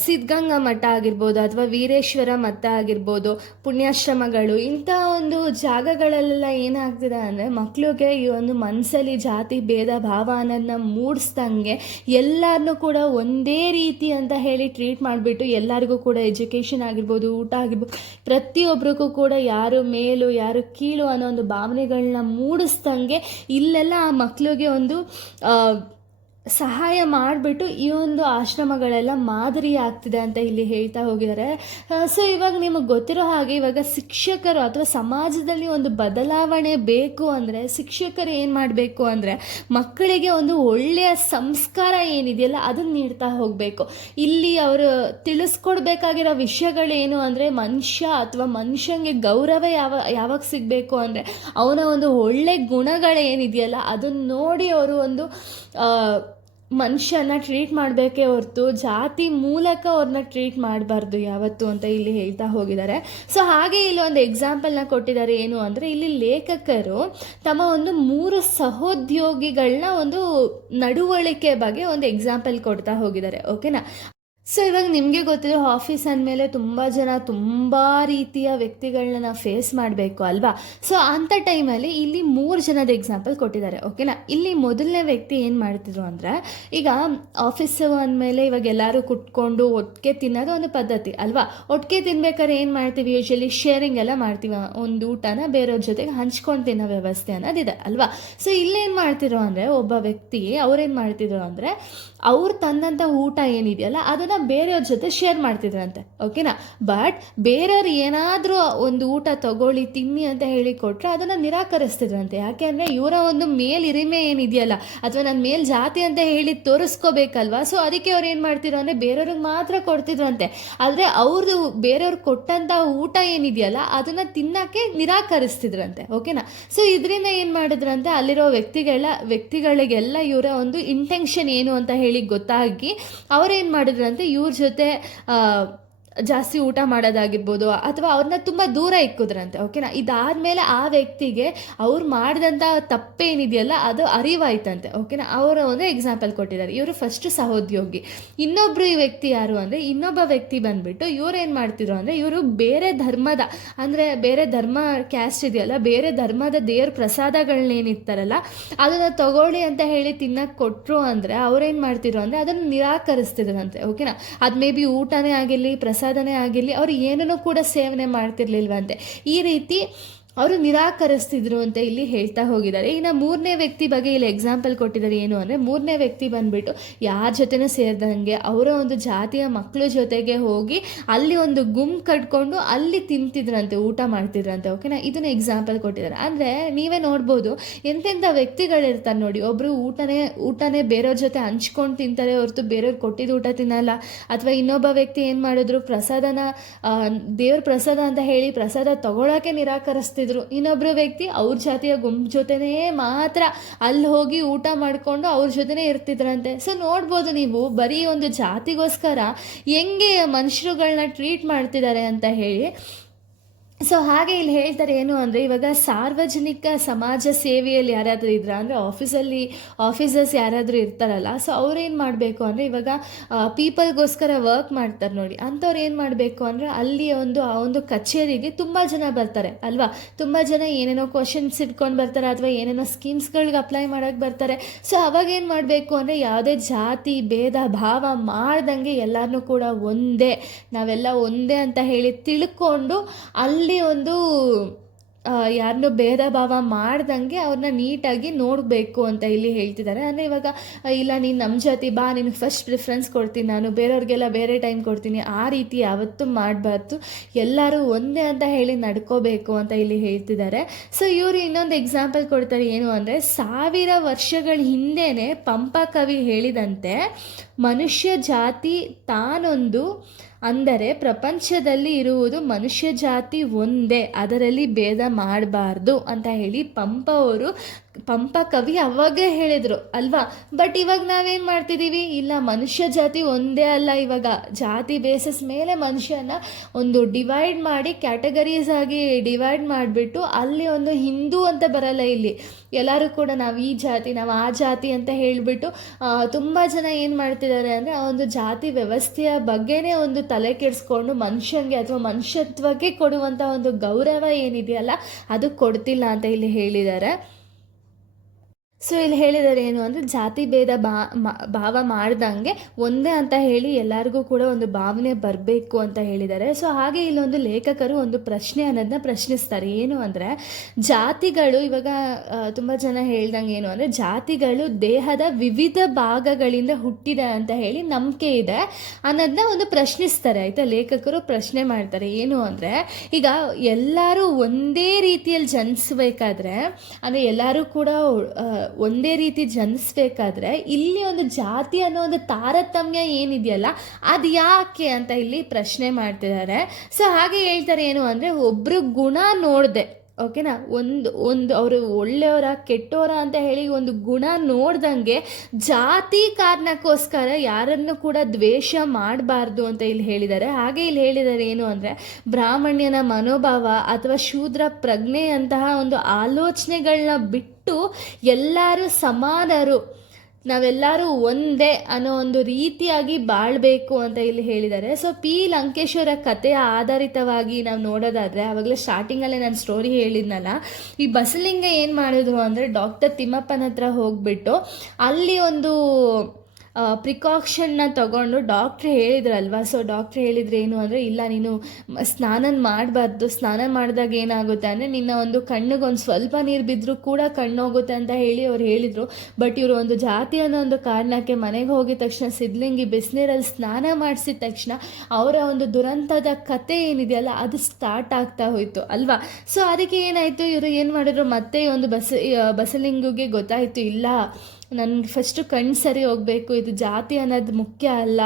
ಸಿದ್ಧಗಂಗಾ ಮಠ ಆಗಿರ್ಬೋದು, ಅಥವಾ ವೀರೇಶ್ವರ ಮಠ ಆಗಿರ್ಬೋದು, ಪುಣ್ಯಾಶ್ರಮಗಳು, ಇಂಥ ಒಂದು ಜಾಗಗಳಲ್ಲೆಲ್ಲ ಏನಾಗ್ತಿದೆ ಅಂದರೆ ಮಕ್ಕಳಿಗೆ ಈ ಒಂದು ಮನಸ್ಸಲ್ಲಿ ಜಾತಿ ಭೇದ ಭಾವ ಅನ್ನೋದನ್ನ ಮೂಡಿಸ್ದಂಗೆ ಎಲ್ಲರನ್ನೂ ಕೂಡ ಒಂದೇ ರೀತಿ ಅಂತ ಹೇಳಿ ಟ್ರೀಟ್ ಮಾಡಿಬಿಟ್ಟು ಎಲ್ಲರಿಗೂ ಕೂಡ ಎಜುಕೇಷನ್ ಆಗಿರ್ಬೋದು, ಊಟ ಆಗಿರ್ಬೋದು, ಪ್ರತಿಯೊಬ್ಬರಿಗೂ ಕೂಡ ಯಾರು ಮೇಲು ಯಾರು ಕೀಳು ಅನ್ನೋ ಒಂದು ಭಾವನೆಗಳನ್ನ ಮೂಡಿಸ್ದಂಗೆ ಇಲ್ಲೆಲ್ಲ ಆ ಮಕ್ಕಳಿಗೆ ಒಂದು ಸಹಾಯ ಮಾಡಿಬಿಟ್ಟು ಈ ಒಂದು ಆಶ್ರಮಗಳೆಲ್ಲ ಮಾದರಿ ಆಗ್ತಿದೆ ಅಂತ ಇಲ್ಲಿ ಹೇಳ್ತಾ ಹೋಗಿದ್ದಾರೆ. ಸೊ ಇವಾಗ ನಿಮಗೆ ಗೊತ್ತಿರೋ ಹಾಗೆ ಇವಾಗ ಶಿಕ್ಷಕರು ಅಥವಾ ಸಮಾಜದಲ್ಲಿ ಒಂದು ಬದಲಾವಣೆ ಬೇಕು ಅಂದರೆ ಶಿಕ್ಷಕರು ಏನು ಮಾಡಬೇಕು ಅಂದರೆ ಮಕ್ಕಳಿಗೆ ಒಂದು ಒಳ್ಳೆಯ ಸಂಸ್ಕಾರ ಏನಿದೆಯಲ್ಲ ಅದನ್ನು ನೀಡ್ತಾ ಹೋಗಬೇಕು. ಇಲ್ಲಿ ಅವರು ತಿಳಿಸ್ಕೊಡ್ಬೇಕಾಗಿರೋ ವಿಷಯಗಳೇನು ಅಂದರೆ, ಮನುಷ್ಯ ಅಥವಾ ಮನುಷ್ಯನಿಗೆ ಗೌರವ ಯಾವಾಗ ಸಿಗಬೇಕು ಅಂದರೆ ಅವನ ಒಂದು ಒಳ್ಳೆ ಗುಣಗಳೇನಿದೆಯಲ್ಲ ಅದನ್ನು ನೋಡಿ ಅವರು ಒಂದು ಮನುಷ್ಯನ ಟ್ರೀಟ್ ಮಾಡಬೇಕೇ ಹೊರತು ಜಾತಿ ಮೂಲಕ ಅವ್ರನ್ನ ಟ್ರೀಟ್ ಮಾಡಬಾರ್ದು ಯಾವತ್ತು ಅಂತ ಇಲ್ಲಿ ಹೇಳ್ತಾ ಹೋಗಿದ್ದಾರೆ. ಸೊ ಹಾಗೆ ಇಲ್ಲಿ ಒಂದು ಎಕ್ಸಾಂಪಲ್ನ ಕೊಟ್ಟಿದ್ದಾರೆ. ಏನು ಅಂದರೆ, ಇಲ್ಲಿ ಲೇಖಕರು ತಮ್ಮ ಒಂದು 3 ಸಹೋದ್ಯೋಗಿಗಳನ್ನ ಒಂದು ನಡವಳಿಕೆ ಬಗ್ಗೆ ಒಂದು ಎಕ್ಸಾಂಪಲ್ ಕೊಡ್ತಾ ಹೋಗಿದ್ದಾರೆ. ಓಕೆನಾ. ಸೊ ಇವಾಗ ನಿಮಗೆ ಗೊತ್ತಿದೆ, ಆಫೀಸ್ ಅಂದಮೇಲೆ ತುಂಬ ಜನ ತುಂಬ ರೀತಿಯ ವ್ಯಕ್ತಿಗಳನ್ನ ನಾವು ಫೇಸ್ ಮಾಡಬೇಕು ಅಲ್ವಾ. ಸೊ ಅಂಥ ಟೈಮಲ್ಲಿ ಇಲ್ಲಿ 3 ಜನದ ಎಕ್ಸಾಂಪಲ್ ಕೊಟ್ಟಿದ್ದಾರೆ, ಓಕೆನಾ. ಇಲ್ಲಿ ಮೊದಲನೇ ವ್ಯಕ್ತಿ ಏನು ಮಾಡ್ತಿದ್ರು ಅಂದರೆ, ಈಗ ಆಫೀಸು ಅಂದಮೇಲೆ ಇವಾಗ ಎಲ್ಲರೂ ಕುತ್ಕೊಂಡು ಒಟ್ಟಿಗೆ ತಿನ್ನೋದು ಒಂದು ಪದ್ಧತಿ ಅಲ್ವಾ. ಒಟ್ಟಿಗೆ ತಿನ್ಬೇಕಾದ್ರೆ ಏನು ಮಾಡ್ತೀವಿ, ಯೂಶಲಿ ಶೇರಿಂಗ್ ಎಲ್ಲ ಮಾಡ್ತೀವಿ, ಒಂದು ಊಟನ ಬೇರೆಯವ್ರ ಜೊತೆಗೆ ಹಂಚ್ಕೊಂಡು ತಿನ್ನೋ ವ್ಯವಸ್ಥೆ ಅನ್ನೋದಿದೆ ಅಲ್ವಾ. ಸೊ ಇಲ್ಲೇನು ಮಾಡ್ತಿರೋ ಅಂದರೆ, ಒಬ್ಬ ವ್ಯಕ್ತಿ ಅವ್ರೇನು ಮಾಡ್ತಿದ್ರು ಅಂದರೆ, ಅವ್ರು ತಂದಂಥ ಊಟ ಏನಿದೆಯಲ್ಲ ಅದನ್ನು ಬೇರೆಯವ್ರ ಜೊತೆ ಶೇರ್ ಮಾಡ್ತಿದ್ರಂತೆ, ಓಕೆನಾ. ಬಟ್ ಬೇರೆಯವ್ರು ಏನಾದರೂ ಒಂದು ಊಟ ತಗೊಳ್ಳಿ ತಿನ್ನಿ ಅಂತ ಹೇಳಿ ಕೊಟ್ಟರೆ ಅದನ್ನು ನಿರಾಕರಿಸ್ತಿದ್ರಂತೆ. ಯಾಕೆ ಅಂದರೆ ಇವರ ಒಂದು ಮೇಲಿರಿಮೆ ಏನಿದೆಯಲ್ಲ, ಅಥವಾ ನನ್ನ ಮೇಲ್ ಜಾತಿ ಅಂತ ಹೇಳಿ ತೋರಿಸ್ಕೋಬೇಕಲ್ವಾ. ಸೊ ಅದಕ್ಕೆ ಅವ್ರು ಏನು ಮಾಡ್ತಿದ್ರು ಅಂದರೆ ಬೇರೆಯವ್ರಿಗೆ ಮಾತ್ರ ಕೊಡ್ತಿದ್ರಂತೆ. ಆದರೆ ಅವ್ರದ್ದು ಬೇರೆಯವ್ರು ಕೊಟ್ಟಂಥ ಊಟ ಏನಿದೆಯಲ್ಲ ಅದನ್ನು ತಿನ್ನೋಕ್ಕೆ ನಿರಾಕರಿಸ್ತಿದ್ರಂತೆ, ಓಕೆನಾ. ಸೊ ಇದರಿಂದ ಏನು ಮಾಡಿದ್ರಂತೆ, ಅಲ್ಲಿರೋ ವ್ಯಕ್ತಿಗಳಿಗೆಲ್ಲ ಇವರ ಒಂದು ಇಂಟೆನ್ಷನ್ ಏನು ಅಂತ ಹೇಳಿ ಗೊತ್ತಾಗಿ ಅವ್ರೇನು ಮಾಡಿದ್ರಂತೆ, ಇವ್ರ ಜೊತೆ ಜಾಸ್ತಿ ಊಟ ಮಾಡೋದಾಗಿರ್ಬೋದು, ಅಥವಾ ಅವ್ರನ್ನ ತುಂಬ ದೂರ ಇಕ್ಕಿದ್ರಂತೆ, ಓಕೆನಾ. ಇದಾದಮೇಲೆ ಆ ವ್ಯಕ್ತಿಗೆ ಅವ್ರು ಮಾಡಿದಂಥ ತಪ್ಪೇನಿದೆಯಲ್ಲ ಅದು ಅರಿವಾಯ್ತಂತೆ, ಓಕೆನಾ. ಅವರ ಒಂದು ಎಕ್ಸಾಂಪಲ್ ಕೊಟ್ಟಿದ್ದಾರೆ. ಇವರು ಫಸ್ಟ್ ಸಹೋದ್ಯೋಗಿ. ಇನ್ನೊಬ್ಬರು ಈ ವ್ಯಕ್ತಿ ಯಾರು ಅಂದರೆ, ಇನ್ನೊಬ್ಬ ವ್ಯಕ್ತಿ ಬಂದುಬಿಟ್ಟು ಇವ್ರು ಏನು ಮಾಡ್ತಿದ್ರು ಅಂದರೆ, ಇವರು ಬೇರೆ ಧರ್ಮದ, ಅಂದರೆ ಬೇರೆ ಧರ್ಮ ಕ್ಯಾಸ್ಟ್ ಇದೆಯಲ್ಲ, ಬೇರೆ ಧರ್ಮದ ದೇವ್ರ ಪ್ರಸಾದಗಳನ್ನೇನಿರ್ತಾರಲ್ಲ ಅದನ್ನು ತಗೊಳ್ಳಿ ಅಂತ ಹೇಳಿ ತಿನ್ನಕ್ಕೆ ಕೊಟ್ಟರು ಅಂದರೆ ಅವ್ರೇನು ಮಾಡ್ತಿದ್ರು ಅಂದರೆ ಅದನ್ನು ನಿರಾಕರಿಸ್ತಿದ್ರಂತೆ, ಓಕೆನಾ. ಅದು ಮೇ ಬಿ ಊಟನೇ ಆಗಿರಲಿ, ಪ್ರಸಾದನೇ ಆಗಿರಲಿ, ಅವ್ರು ಏನನ್ನೂ ಕೂಡ ಸೇವನೆ ಮಾಡ್ತಿರ್ಲಿಲ್ವಂತೆ. ಈ ರೀತಿ ಅವರು ನಿರಾಕರಿಸ್ತಿದ್ರು ಅಂತ ಇಲ್ಲಿ ಹೇಳ್ತಾ ಹೋಗಿದ್ದಾರೆ. ಇನ್ನು 3ನೇ ವ್ಯಕ್ತಿ ಬಗ್ಗೆ ಇಲ್ಲಿ ಎಕ್ಸಾಂಪಲ್ ಕೊಟ್ಟಿದ್ದಾರೆ. ಏನು ಅಂದರೆ, 3ನೇ ವ್ಯಕ್ತಿ ಬಂದುಬಿಟ್ಟು ಯಾರ ಜೊತೆನೂ ಸೇರಿದಂಗೆ ಅವರ ಒಂದು ಜಾತಿಯ ಮಕ್ಕಳ ಜೊತೆಗೆ ಹೋಗಿ ಅಲ್ಲಿ ಒಂದು ಗುಂಪು ಕಟ್ಕೊಂಡು ಅಲ್ಲಿ ತಿಂತಿದ್ರಂತೆ, ಊಟ ಮಾಡ್ತಿದ್ರಂತೆ, ಓಕೆನಾ. ಇದನ್ನು ಎಕ್ಸಾಂಪಲ್ ಕೊಟ್ಟಿದ್ದಾರೆ. ಅಂದರೆ ನೀವೇ ನೋಡ್ಬೋದು, ಎಂತೆಂಥ ವ್ಯಕ್ತಿಗಳಿರ್ತಾರೆ ನೋಡಿ. ಒಬ್ಬರು ಊಟನೇ ಬೇರೆಯವ್ರ ಜೊತೆ ಹಂಚ್ಕೊಂಡು ತಿಂತಾರೆ ಹೊರತು ಬೇರೆಯವ್ರು ಕೊಟ್ಟಿದ್ದು ಊಟ ತಿನ್ನಲ್ಲ. ಅಥವಾ ಇನ್ನೊಬ್ಬ ವ್ಯಕ್ತಿ ಏನು ಮಾಡಿದ್ರು, ಪ್ರಸಾದನ ದೇವ್ರ ಪ್ರಸಾದ ಅಂತ ಹೇಳಿ ಪ್ರಸಾದ ತಗೊಳ್ಳೋಕ್ಕೆ ನಿರಾಕರಿಸ್ತಿದ್ರು. ಇನ್ನೊಬ್ಬರು ವ್ಯಕ್ತಿ ಅವ್ರ ಜಾತಿಯ ಗುಂಪು ಜೊತೆನೇ ಮಾತ್ರ ಅಲ್ಲಿ ಹೋಗಿ ಊಟ ಮಾಡಿಕೊಂಡು ಅವ್ರ ಜೊತೆನೇ ಇರ್ತಿದ್ರಂತೆ. ಸೊ ನೋಡ್ಬೋದು ನೀವು, ಬರೀ ಒಂದು ಜಾತಿಗೋಸ್ಕರ ಹೆಂಗೆ ಮನುಷ್ಯರುಗಳನ್ನ ಟ್ರೀಟ್ ಮಾಡ್ತಿದ್ದಾರೆ ಅಂತ ಹೇಳಿ. ಸೊ ಹಾಗೆ ಇಲ್ಲಿ ಹೇಳ್ತಾರೆ ಏನು ಅಂದರೆ, ಇವಾಗ ಸಾರ್ವಜನಿಕ ಸಮಾಜ ಸೇವೆಯಲ್ಲಿ ಯಾರಾದರೂ ಇದ್ರ ಅಂದರೆ ಆಫೀಸರ್ಸ್ ಯಾರಾದರೂ ಇರ್ತಾರಲ್ಲ, ಸೊ ಅವ್ರೇನು ಮಾಡಬೇಕು ಅಂದರೆ, ಇವಾಗ ಪೀಪಲ್ಗೋಸ್ಕರ ವರ್ಕ್ ಮಾಡ್ತಾರೆ ನೋಡಿ, ಅಂಥವ್ರು ಏನು ಮಾಡಬೇಕು ಅಂದರೆ ಅಲ್ಲಿ ಆ ಒಂದು ಕಚೇರಿಗೆ ತುಂಬ ಜನ ಬರ್ತಾರೆ ಅಲ್ವಾ. ತುಂಬ ಜನ ಏನೇನೋ ಕ್ವಶನ್ಸ್ ಇಟ್ಕೊಂಡು ಬರ್ತಾರೆ, ಅಥವಾ ಏನೇನೋ ಸ್ಕೀಮ್ಸ್ಗಳಿಗೆ ಅಪ್ಲೈ ಮಾಡೋಕ್ಕೆ ಬರ್ತಾರೆ. ಸೊ ಅವಾಗ ಏನು ಮಾಡಬೇಕು ಅಂದರೆ, ಯಾವುದೇ ಜಾತಿ ಭೇದ ಭಾವ ಮಾಡ್ದಂಗೆ ಎಲ್ಲರನ್ನೂ ಕೂಡ ನಾವೆಲ್ಲ ಒಂದೇ ಅಂತ ಹೇಳಿ ತಿಳ್ಕೊಂಡು ಅಲ್ಲಿ ಒಂದು ಯಾರನ್ನೂ ಭೇದ ಭಾವ ಮಾಡ್ದಂಗೆ ಅವ್ರನ್ನ ನೀಟಾಗಿ ನೋಡಬೇಕು ಅಂತ ಇಲ್ಲಿ ಹೇಳ್ತಿದ್ದಾರೆ. ಅಂದರೆ ಇವಾಗ ಇಲ್ಲ ನೀನು ನಮ್ಮ ಜಾತಿ ಬಾ, ನಿನಗೆ ಫಸ್ಟ್ ಪ್ರಿಫರೆನ್ಸ್ ಕೊಡ್ತೀನಿ ನಾನು, ಬೇರೆಯವ್ರಿಗೆಲ್ಲ ಬೇರೆ ಟೈಮ್ ಕೊಡ್ತೀನಿ, ಆ ರೀತಿ ಯಾವತ್ತೂ ಮಾಡಬಾರ್ದು, ಎಲ್ಲರೂ ಒಂದೇ ಅಂತ ಹೇಳಿ ನಡ್ಕೋಬೇಕು ಅಂತ ಇಲ್ಲಿ ಹೇಳ್ತಿದ್ದಾರೆ. ಸೊ ಇವರು ಇನ್ನೊಂದು ಎಕ್ಸಾಂಪಲ್ ಕೊಡ್ತಾರೆ. ಏನು ಅಂದರೆ, 1000 ವರ್ಷಗಳ ಹಿಂದೆಯೇ ಪಂಪ ಕವಿ ಹೇಳಿದಂತೆ, ಮನುಷ್ಯ ಜಾತಿ ತಾನೊಂದು, ಅಂದರೆ ಪ್ರಪಂಚದಲ್ಲಿ ಇರುವುದು ಮನುಷ್ಯ ಜಾತಿ ಒಂದೇ, ಅದರಲ್ಲಿ ಭೇದ ಮಾಡಬಾರ್ದು ಅಂತ ಹೇಳಿ ಪಂಪ ಕವಿ ಅವಾಗೇ ಹೇಳಿದರು ಅಲ್ವಾ. ಬಟ್ ಇವಾಗ ನಾವೇನು ಮಾಡ್ತಿದ್ದೀವಿ, ಇಲ್ಲ ಮನುಷ್ಯ ಜಾತಿ ಒಂದೇ ಅಲ್ಲ, ಇವಾಗ ಜಾತಿ ಬೇಸಿಸ್ ಮೇಲೆ ಮನುಷ್ಯನ ಒಂದು ಡಿವೈಡ್ ಮಾಡಿ ಕ್ಯಾಟಗರೀಸ್ ಆಗಿ ಡಿವೈಡ್ ಮಾಡಿಬಿಟ್ಟು ಅಲ್ಲಿ ಒಂದು ಹಿಂದೂ ಅಂತ ಬರಲ್ಲ, ಇಲ್ಲಿ ಎಲ್ಲರೂ ಕೂಡ ನಾವು ಈ ಜಾತಿ ನಾವು ಆ ಜಾತಿ ಅಂತ ಹೇಳಿಬಿಟ್ಟು ತುಂಬ ಜನ ಏನು ಮಾಡ್ತಿದ್ದಾರೆ ಅಂದರೆ, ಆ ಒಂದು ಜಾತಿ ವ್ಯವಸ್ಥೆಯ ಬಗ್ಗೆನೇ ಒಂದು ತಲೆ ಕೆಡಿಸ್ಕೊಂಡು ಮನುಷ್ಯನಿಗೆ ಅಥವಾ ಮನುಷ್ಯತ್ವಕ್ಕೆ ಕೊಡುವಂಥ ಒಂದು ಗೌರವ ಏನಿದೆಯಲ್ಲ ಅದು ಕೊಡ್ತಿಲ್ಲ ಅಂತ ಇಲ್ಲಿ ಹೇಳಿದ್ದಾರೆ. ಸೊ ಇಲ್ಲಿ ಹೇಳಿದ್ದಾರೆ ಏನು ಅಂದರೆ, ಜಾತಿ ಭೇದ ಭಾವ ಮಾಡ್ದಂಗೆ ಒಂದೇ ಅಂತ ಹೇಳಿ ಎಲ್ಲರಿಗೂ ಕೂಡ ಒಂದು ಭಾವನೆ ಬರಬೇಕು ಅಂತ ಹೇಳಿದ್ದಾರೆ. ಸೊ ಹಾಗೆ ಇಲ್ಲೊಂದು ಲೇಖಕರು ಒಂದು ಪ್ರಶ್ನೆ ಅನ್ನೋದನ್ನ ಪ್ರಶ್ನಿಸ್ತಾರೆ. ಏನು ಅಂದರೆ, ಜಾತಿಗಳು ಇವಾಗ ತುಂಬ ಜನ ಹೇಳ್ದಂಗೆ ಏನು ಅಂದರೆ, ಜಾತಿಗಳು ದೇಹದ ವಿವಿಧ ಭಾಗಗಳಿಂದ ಹುಟ್ಟಿದೆ ಅಂತ ಹೇಳಿ ನಂಬಿಕೆ ಇದೆ ಅನ್ನೋದನ್ನ ಒಂದು ಪ್ರಶ್ನಿಸ್ತಾರೆ. ಆಯಿತಾ, ಲೇಖಕರು ಪ್ರಶ್ನೆ ಮಾಡ್ತಾರೆ. ಏನು ಅಂದರೆ, ಈಗ ಎಲ್ಲರೂ ಒಂದೇ ರೀತಿಯಲ್ಲಿ ಜನಿಸ್ಬೇಕಾದ್ರೆ, ಅಂದರೆ ಎಲ್ಲರೂ ಕೂಡ ಒಂದೇ ರೀತಿ ಜನಿಸ್ಬೇಕಾದ್ರೆ ಇಲ್ಲಿ ಒಂದು ಜಾತಿ ಅನ್ನೋ ಒಂದು ತಾರತಮ್ಯ ಏನಿದೆಯಲ್ಲ ಅದು ಯಾಕೆ ಅಂತ ಇಲ್ಲಿ ಪ್ರಶ್ನೆ ಮಾಡ್ತಿದ್ದಾರೆ. ಸೊ ಹಾಗೆ ಹೇಳ್ತಾರೆ ಏನು ಅಂದರೆ, ಒಬ್ಬರು ಗುಣ ನೋಡಿದೆ, ಓಕೆನಾ, ಒಂದು ಅವರು ಒಳ್ಳೆಯವರ ಕೆಟ್ಟವರ ಅಂತ ಹೇಳಿ ಒಂದು ಗುಣ ನೋಡ್ದಂಗೆ ಜಾತಿ ಕಾರಣಕ್ಕೋಸ್ಕರ ಯಾರನ್ನು ಕೂಡ ದ್ವೇಷ ಮಾಡಬಾರ್ದು ಅಂತ ಇಲ್ಲಿ ಹೇಳಿದ್ದಾರೆ. ಹಾಗೆ ಇಲ್ಲಿ ಹೇಳಿದ್ದಾರೆ ಏನು ಅಂದರೆ, ಬ್ರಾಹ್ಮಣ್ಯನ ಮನೋಭಾವ ಅಥವಾ ಶೂದ್ರ ಪ್ರಜ್ಞೆಯಂತಹ ಒಂದು ಆಲೋಚನೆಗಳನ್ನ ಬಿಟ್ಟು ಎಲ್ಲರೂ ಸಮಾನರು, ನಾವೆಲ್ಲರೂ ಒಂದೇ ಅನ್ನೋ ಒಂದು ರೀತಿಯಾಗಿ ಬಾಳಬೇಕು ಅಂತ ಇಲ್ಲಿ ಹೇಳಿದ್ದಾರೆ. ಸೊ ಪಿ ಲಂಕೇಶ್ವರ ಕಥೆಯ ಆಧಾರಿತವಾಗಿ ನಾವು ನೋಡೋದಾದರೆ, ಆವಾಗಲೇ ಸ್ಟಾರ್ಟಿಂಗಲ್ಲೇ ನಾನು ಸ್ಟೋರಿ ಹೇಳಿದ್ನಲ್ಲ, ಈ ಬಸಲಿಂಗ ಏನು ಮಾಡಿದ್ರು ಅಂದರೆ ಡಾಕ್ಟರ್ ತಿಮ್ಮಪ್ಪನ ಹತ್ರ ಹೋಗ್ಬಿಟ್ಟು ಅಲ್ಲಿ ಒಂದು ಪ್ರಿಕಾಕ್ಷನ್ನ ತಗೊಂಡು ಡಾಕ್ಟ್ರ್ ಹೇಳಿದ್ರಲ್ವ. ಸೊ ಡಾಕ್ಟ್ರ್ ಹೇಳಿದ್ರೆ ಏನು ಅಂದರೆ, ಇಲ್ಲ ನೀನು ಸ್ನಾನ ಮಾಡಬಾರ್ದು, ಸ್ನಾನ ಮಾಡಿದಾಗ ಏನಾಗುತ್ತೆ ಅಂದರೆ ನಿನ್ನ ಒಂದು ಕಣ್ಣಿಗೊಂದು ಸ್ವಲ್ಪ ನೀರು ಬಿದ್ದರೂ ಕೂಡ ಕಣ್ಣು ಹೋಗುತ್ತೆ ಅಂತ ಹೇಳಿ ಅವ್ರು ಹೇಳಿದರು. ಬಟ್ ಇವರು ಒಂದು ಜಾತಿ ಅನ್ನೋ ಒಂದು ಕಾರಣಕ್ಕೆ ಮನೆಗೆ ಹೋಗಿದ ತಕ್ಷಣ ಸಿದ್ಲಿಂಗಿ ಬಿಸಿನೀರಲ್ಲಿ ಸ್ನಾನ ಮಾಡಿಸಿದ ತಕ್ಷಣ ಅವರ ಒಂದು ದುರಂತದ ಕತೆ ಏನಿದೆಯಲ್ಲ ಅದು ಸ್ಟಾರ್ಟ್ ಆಗ್ತಾ ಹೋಯಿತು ಅಲ್ವಾ. ಸೊ ಅದಕ್ಕೆ ಏನಾಯಿತು, ಇವರು ಏನು ಮಾಡಿದ್ರು, ಮತ್ತೆ ಒಂದು ಬಸಲಿಂಗಿಗೆ ಗೊತ್ತಾಯಿತು, ಇಲ್ಲ ನನಗೆ ಫಸ್ಟು ಕಣ್ಣು ಸರಿ ಹೋಗಬೇಕು, ಇದು ಜಾತಿ ಅನ್ನೋದು ಮುಖ್ಯ ಅಲ್ಲ.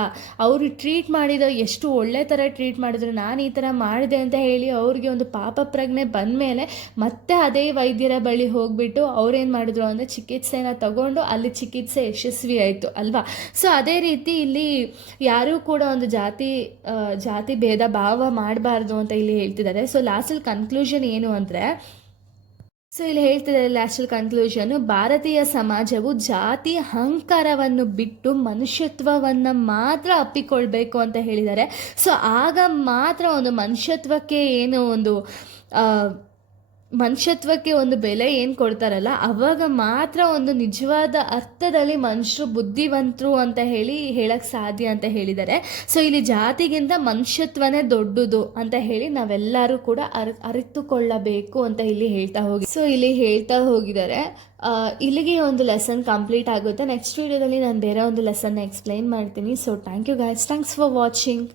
ಅವರು ಟ್ರೀಟ್ ಮಾಡಿದ ಎಷ್ಟು ಒಳ್ಳೆ ಥರ ಟ್ರೀಟ್ ಮಾಡಿದ್ರು, ನಾನು ಈ ಥರ ಮಾಡಿದೆ ಅಂತ ಹೇಳಿ ಅವ್ರಿಗೆ ಒಂದು ಪಾಪ ಪ್ರಜ್ಞೆ ಬಂದಮೇಲೆ ಮತ್ತೆ ಅದೇ ವೈದ್ಯರ ಬಳಿ ಹೋಗಿಬಿಟ್ಟು ಅವ್ರೇನು ಮಾಡಿದ್ರು ಅಂದರೆ ಚಿಕಿತ್ಸೆನ ತಗೊಂಡು ಅಲ್ಲಿ ಚಿಕಿತ್ಸೆ ಯಶಸ್ವಿ ಆಯಿತು ಅಲ್ವಾ. ಸೊ ಅದೇ ರೀತಿ ಇಲ್ಲಿ ಯಾರೂ ಕೂಡ ಒಂದು ಜಾತಿ ಭೇದ ಭಾವ ಮಾಡಬಾರ್ದು ಅಂತ ಇಲ್ಲಿ ಹೇಳ್ತಿದ್ದಾರೆ. ಸೊ ಲಾಸ್ಟಲ್ಲಿ ಕನ್ಕ್ಲೂಷನ್ ಏನು ಅಂದರೆ, ಸೊ ಇಲ್ಲಿ ಹೇಳ್ತಿದ್ದಾರೆ ಲಾಸ್ಟಲ್ ಕನ್ಕ್ಲೂಷನು, ಭಾರತೀಯ ಸಮಾಜವು ಜಾತಿ ಅಹಂಕಾರವನ್ನು ಬಿಟ್ಟು ಮನುಷ್ಯತ್ವವನ್ನು ಮಾತ್ರ ಅಪ್ಪಿಕೊಳ್ಬೇಕು ಅಂತ ಹೇಳಿದ್ದಾರೆ. ಸೊ ಆಗ ಮಾತ್ರ ಒಂದು ಮನುಷ್ಯತ್ವಕ್ಕೆ ಮನುಷ್ಯತ್ವಕ್ಕೆ ಒಂದು ಬೆಲೆ ಏನು ಕೊಡ್ತಾರಲ್ಲ, ಅವಾಗ ಮಾತ್ರ ಒಂದು ನಿಜವಾದ ಅರ್ಥದಲ್ಲಿ ಮನುಷ್ಯರು ಬುದ್ಧಿವಂತರು ಅಂತ ಹೇಳಕ್ಕೆ ಸಾಧ್ಯ ಅಂತ ಹೇಳಿದ್ದಾರೆ. ಸೊ ಇಲ್ಲಿ ಜಾತಿಗಿಂತ ಮನುಷ್ಯತ್ವನೇ ದೊಡ್ಡದು ಅಂತ ಹೇಳಿ ನಾವೆಲ್ಲರೂ ಕೂಡ ಅರಿತುಕೊಳ್ಳಬೇಕು ಅಂತ ಇಲ್ಲಿ ಹೇಳ್ತಾ ಹೋಗಿದ್ದಾರೆ. ಇಲ್ಲಿಗೆ ಒಂದು ಲೆಸನ್ ಕಂಪ್ಲೀಟ್ ಆಗುತ್ತೆ. ನೆಕ್ಸ್ಟ್ ವಿಡಿಯೋದಲ್ಲಿ ನಾನು ಬೇರೆ ಒಂದು ಲೆಸನ್ನ ಎಕ್ಸ್ಪ್ಲೈನ್ ಮಾಡ್ತೀನಿ. So thank you guys, thanks for watching.